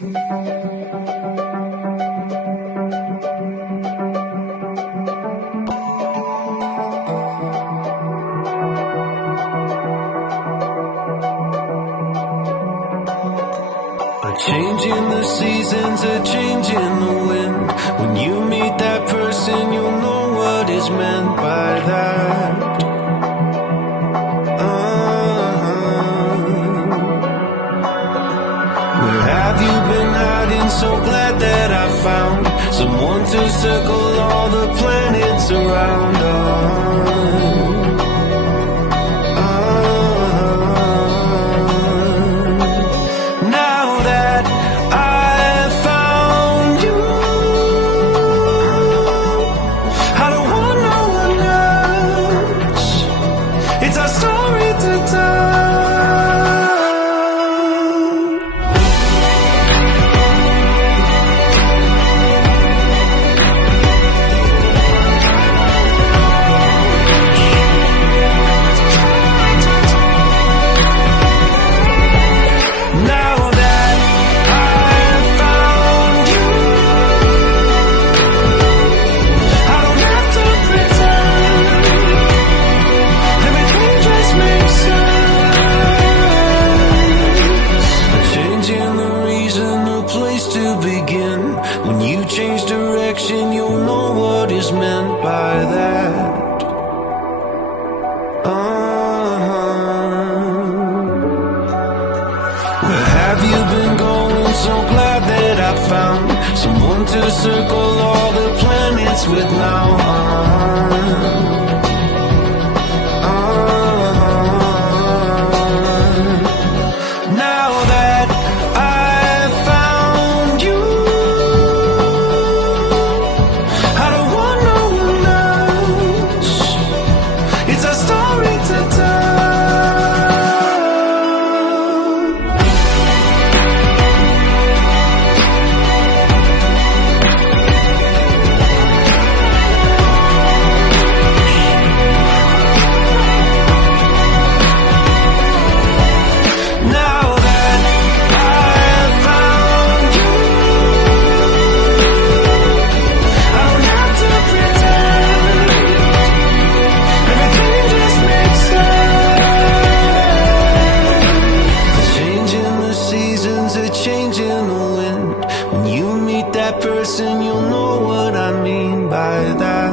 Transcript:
A change in the seasons, a change in the wind. When you meet that person, you'll know what is meant by that. Where have you been hiding? So glad that I found someone to circle all the planets around. When you change direction, you'll know what is meant by that. Where have you been going? So glad that I found someone to circle all the planets with now. Changing the wind. When you meet that person, you'll know what I mean by that.